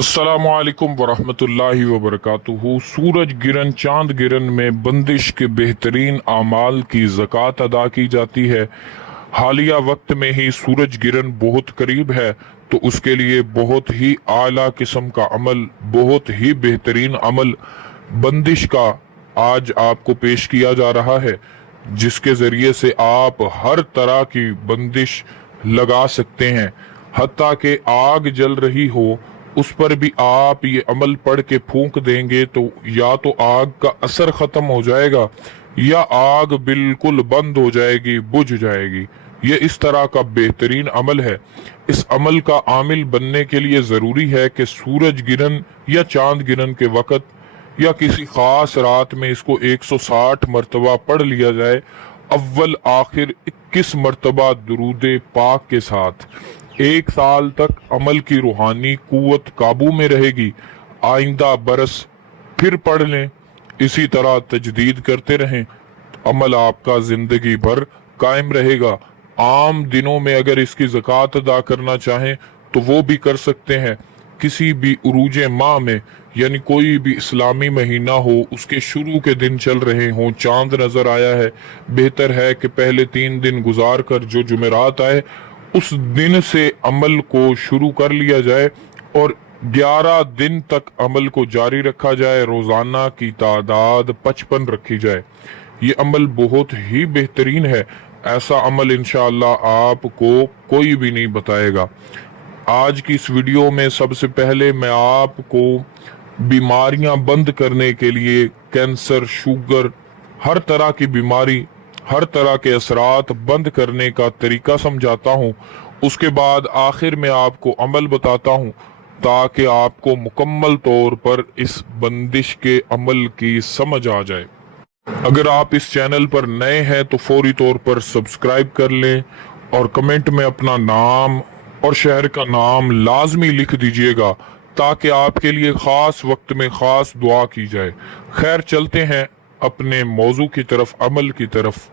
अस्सलामुअलैकुम वरहमतुल्लाहि वबरकातुहू। सूरज गिरन चांद गिरन में बंदिश के बेहतरीन आमाल की ज़कात अदा की जाती है। हालिया वक्त में ही सूरज गिरन बहुत करीब है, तो उसके लिए बहुत ही आला किस्म का अमल, बहुत ही बेहतरीन अमल बंदिश का आज आपको पेश किया जा रहा है, जिसके जरिए से आप हर तरह की बंदिश लगा सकते हैं। हत्ता कि आग जल रही हो उस पर भी आप ये अमल पढ़ के फूंक देंगे तो या तो आग का असर खत्म हो जाएगा या आग बिल्कुल बंद हो जाएगी, बुझ जाएगी। ये इस तरह का बेहतरीन अमल है। इस अमल का आमिल बनने के लिए जरूरी है कि सूरज गिरन या चांद गिरन के वक़्त या किसी खास रात में इसको 160 मरतबा पढ़ लिया जाए, अव्वल आखिर 21 मरतबा दुरूद पाक के साथ। 1 साल तक अमल की रूहानी कुव्वत काबू में रहेगी। आइंदा बरस फिर पढ़ लें, इसी तरह तजदीद करते रहें, अमल आपका जिंदगी भर कायम रहेगा। आम दिनों में अगर इसकी ज़कात अदा करना चाहें तो वो भी कर सकते हैं। किसी भी उरूज माह में, यानी कोई भी इस्लामी महीना हो, उसके शुरू के दिन चल रहे हों, चांद नजर आया है, बेहतर है कि पहले 3 दिन गुजार कर जो जुमेरात आए उस दिन से अमल को शुरू कर लिया जाए और 11 दिन तक अमल को जारी रखा जाए। रोजाना की तादाद 55 रखी जाए। ये अमल बहुत ही बेहतरीन है। ऐसा अमल इंशाअल्लाह आपको कोई भी नहीं बताएगा। आज की इस वीडियो में सबसे पहले मैं आपको बीमारियां बंद करने के लिए, कैंसर, शुगर, हर तरह की बीमारी, हर तरह के असरात बंद करने का तरीका समझाता हूँ। उसके बाद आखिर में आपको अमल बताता हूँ ताकि आपको मुकम्मल तौर पर इस बंदिश के अमल की समझ आ जाए। अगर आप इस चैनल पर नए हैं तो फौरी तौर पर सब्सक्राइब कर लें और कमेंट में अपना नाम और शहर का नाम लाजमी लिख दीजिएगा ताकि आपके लिए खास वक्त में खास दुआ की जाए। खैर, चलते हैं अपने मौजू की तरफ, अमल की तरफ।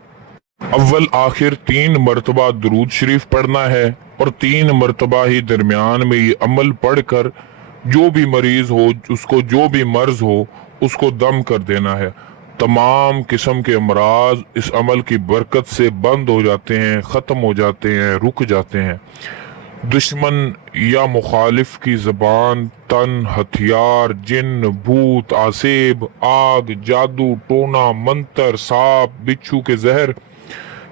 अव्वल आखिर 3 मरतबा दुरूद शरीफ पढ़ना है और 3 मरतबा ही दरमियान में ये अमल पढ़कर जो भी मरीज हो, उसको जो भी मर्ज हो, उसको दम कर देना है। तमाम किस्म के अमराज इस अमल की बरकत से बंद हो जाते हैं, ख़त्म हो जाते हैं, रुक जाते हैं। दुश्मन या मुखालिफ की जबान, तन, हथियार, जिन, भूत, आसेब, आग, जादू, टोना, मंतर, सांप, बिच्छू के जहर,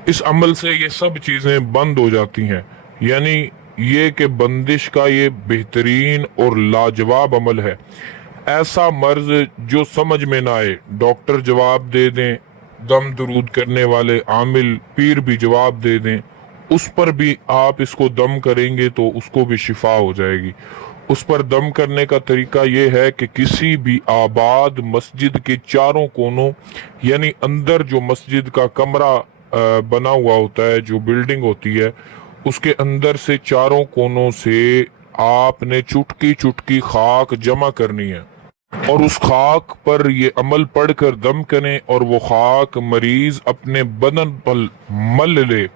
इस अमल से ये सब चीजें बंद हो जाती हैं। यानी ये कि बंदिश का ये बेहतरीन और लाजवाब अमल है। ऐसा मर्ज जो समझ में ना आए, डॉक्टर जवाब दे दें, दम दुरूद करने वाले आमिल पीर भी जवाब दे दें, उस पर भी आप इसको दम करेंगे तो उसको भी शिफा हो जाएगी। उस पर दम करने का तरीका ये है कि किसी भी आबाद मस्जिद के चारों कोनों, यानी अंदर जो मस्जिद का कमरा बना हुआ होता है, जो बिल्डिंग होती है, उसके अंदर से चारों कोनों से आपने चुटकी चुटकी खाक जमा करनी है और उस खाक पर ये अमल पढ़कर दम करें और वो खाक मरीज अपने बदन पर मल ले,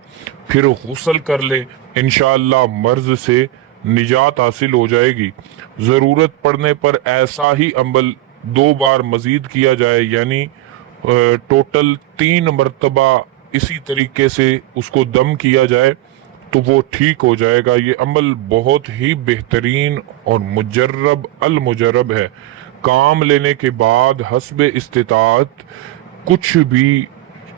फिर गुस्ल कर ले। इंशाअल्लाह मर्ज से निजात हासिल हो जाएगी। जरूरत पड़ने पर ऐसा ही अमल 2 बार मजीद किया जाए, यानी टोटल 3 मरतबा इसी तरीके से उसको दम किया जाए तो वो ठीक हो जाएगा। ये अमल बहुत ही बेहतरीन और मुजर्रब अल मुजर्रब है। काम लेने के बाद हस्बे इस्तिताअत कुछ भी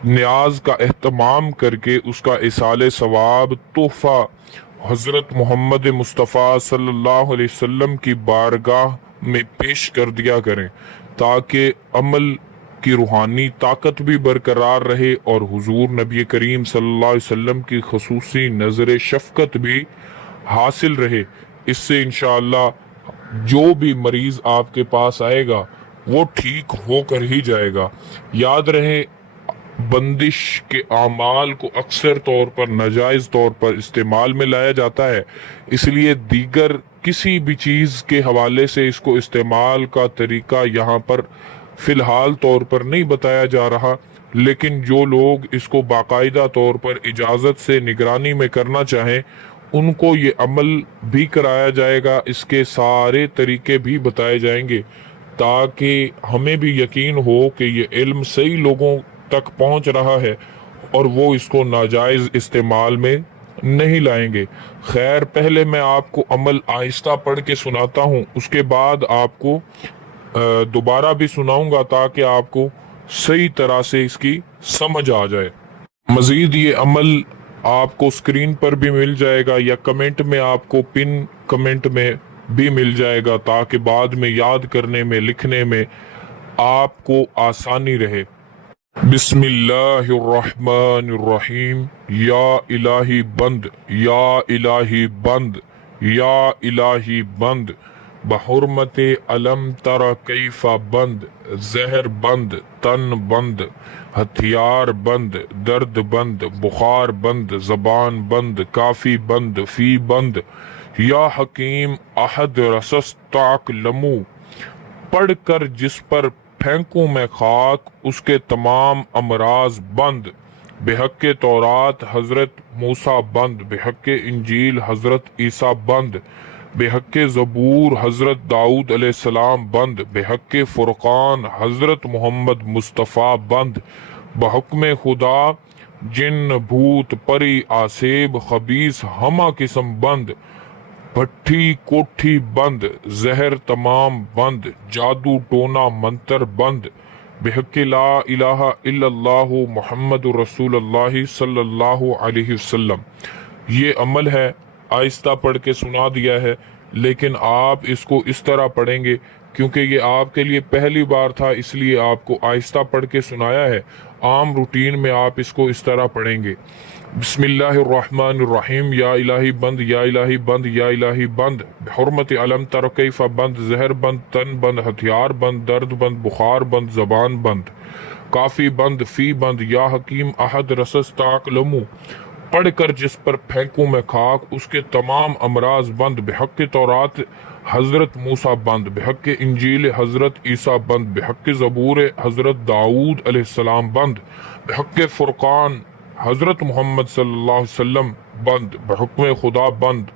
न्याज का एहतमाम करके उसका इसाले सवाब तोहफा हजरत मोहम्मद मुस्तफ़ा सल्लल्लाहु अलैहि वसल्लम की बारगाह में पेश कर दिया करें ताकि अमल की रूहानी ताकत भी बरकरार रहे और हुजूर नबी करीम सल्लल्लाहु अलैहि वसल्लम की खसूसी नजर शफकत भी हासिल रहे। इससे इंशाअल्लाह जो भी मरीज आपके पास आएगा वो ठीक होकर ही जाएगा। याद रहे, बंदिश के आमाल को अक्सर तौर पर नाजायज तौर पर इस्तेमाल में लाया जाता है, इसलिए दीगर किसी भी चीज के हवाले से इसको इस्तेमाल का तरीका यहाँ पर फिलहाल तौर पर नहीं बताया जा रहा। लेकिन जो लोग इसको बाकायदा तौर पर इजाजत से निगरानी में करना चाहें उनको ये अमल भी कराया जाएगा, इसके सारे तरीके भी बताए जाएंगे ताकि हमें भी यकीन हो कि ये इल्म सही लोगों तक पहुंच रहा है और वो इसको नाजायज इस्तेमाल में नहीं लाएंगे। खैर, पहले मैं आपको अमल आहिस्ता पढ़ के सुनाता हूँ, उसके बाद आपको दोबारा भी सुनाऊंगा ताकि आपको सही तरह से इसकी समझ आ जाए। मजीद ये अमल आपको स्क्रीन पर भी मिल जाएगा या कमेंट में, आपको पिन कमेंट में भी मिल जाएगा ताकि बाद में याद करने में, लिखने में आपको आसानी रहे। बिस्मिल्लाहिर्रहमानिर्रहीम। या इलाही बंद, या इलाही बंद, या इलाही बंद, बहुरमत अलम तरा कैफा बंद, जहर बंद, तन बंद, हथियार बंद, दर्द बंद, बुखार बंद, जबान बंद, काफी बंद, फी बंद, या हकीम अहद रसस ताक लमू, पढ़कर जिस पर फेंकूं मैं खाक उसके तमाम अमराज बंद, बेहक तौरात हजरत मूसा बंद, बेहक इंजील हजरत ईसा बंद, बेहक ज़बूर हजरत दाऊद अलैहिस्सलाम बंद, बेहक फुरकान हजरत मोहम्मद मुस्तफ़ा बंद, बहुक्म खुदा जिन भूत परी आसेब खबीस हमा किस्म बंद, भट्ठी कोठी बंद, जहर तमाम बंद, जादू टोना मंतर बंद, बेहक ला इलाहा इल्लल्लाहु मुहम्मदुर रसूलुल्लाह सल्लल्लाहु अलैहि वसल्लम। ये अमल है, आहिस्ता पढ़ के सुना दिया है, लेकिन आप इसको इस तरह पढ़ेंगे क्योंकि ये आपके लिए पहली बार था, इसलिए आपको आहिस्ता पढ़ के सुनाया है। आम रूटीन में आप इसको इस तरह पढ़ेंगे। बिस्मिल्लाहिर्रहमानिर्रहीम। या इलाही बंद, या इलाही बंद, या इलाही बंद, हुर्मत अलम तर कैफा बंद, जहर बंद, तन बंद, हथियार बंद, दर्द बंद, बुखार बंद, जबान बंद, काफी बंद, फी बंद, या हकीम अहद रसस ताक लमू, पढ़कर जिस पर फेंकूं मैं खाक उसके तमाम अमराज बंद, बेहक तौरात हजरत मूसा बंद, बेहक इंजील हजरत ईसा बंद, बेहक ज़बूर हजरत दाऊद अलैहिस्सलाम बंद, बेहक फुरकान हजरत मोहम्मद सल्लल्लाहु अलैहि वसल्लम बंद, बहुक्म खुदा बंद,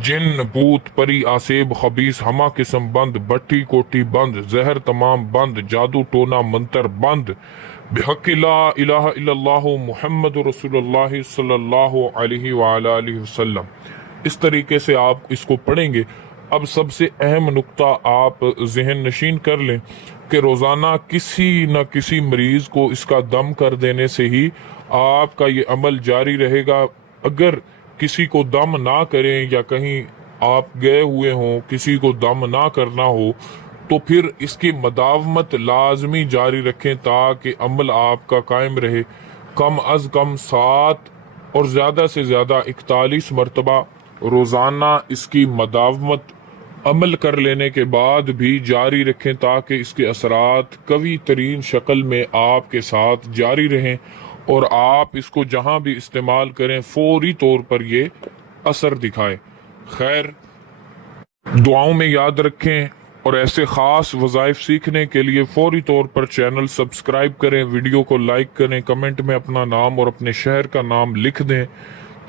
जिन भूत परी आसेब खबीस हमा किस्म बंद, भट्ठी कोठी बंद, जहर तमाम बंद, जादू टोना मंतर बंद, बिहक ला इलाहा इल्लल्लाहु मुहम्मदुर रसूलुल्लाह सल्लल्लाहु अलैहि वसल्लम। इस तरीके से आप इसको पढ़ेंगे। अब सबसे अहम नुक्ता आप जहन नशीन कर लें कि रोज़ाना किसी न किसी मरीज को इसका दम कर देने से ही आपका ये अमल जारी रहेगा। अगर किसी को दम ना करें या कहीं आप गए हुए हों, किसी को दम ना करना हो, तो फिर इसकी मदावमत लाजमी जारी रखें ताकि अमल आपका कायम रहे। कम अज कम 7 और ज़्यादा से ज़्यादा 41 मरतबा रोज़ाना इसकी मदावमत अमल कर लेने के बाद भी जारी रखें ताकि इसके असरात कवी तरीन शक्ल में आपके साथ जारी रहें और आप इसको जहां भी इस्तेमाल करें फौरी तौर पर ये असर दिखाए। खैर, दुआओं में याद रखें और ऐसे ख़ास वज़ाइफ सीखने के लिए फौरी तौर पर चैनल सब्सक्राइब करें, वीडियो को लाइक करें, कमेंट में अपना नाम और अपने शहर का नाम लिख दें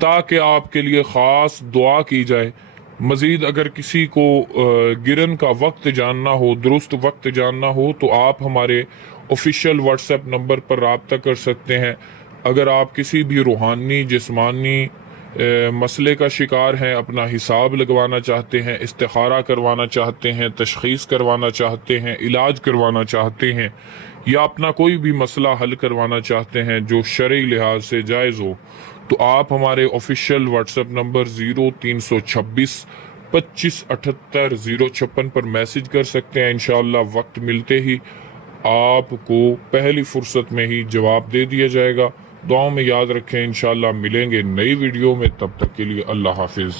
ताकि आपके लिए ख़ास दुआ की जाए। मज़ीद अगर किसी को गिरन का वक्त जानना हो, दुरुस्त वक्त जानना हो, तो आप हमारे ऑफिशियल व्हाट्सएप नंबर पर राब्ता कर सकते हैं। अगर आप किसी भी रूहानी जिस्मानी मसले का शिकार हैं, अपना हिसाब लगवाना चाहते हैं, इस्तिखारा करवाना चाहते हैं, तशखीस करवाना चाहते हैं, इलाज करवाना चाहते हैं, या अपना कोई भी मसला हल करवाना चाहते हैं जो शरई लिहाज से जायज़ हो, तो आप हमारे ऑफिशियल व्हाट्सएप नंबर 0326 25 78 056 पर मैसेज कर सकते हैं। इंशाअल्लाह वक्त मिलते ही आपको पहली फुर्सत में ही जवाब दे दिया जाएगा। दुआओं में याद रखें, इंशाअल्लाह मिलेंगे नई वीडियो में। तब तक के लिए अल्लाह हाफिज।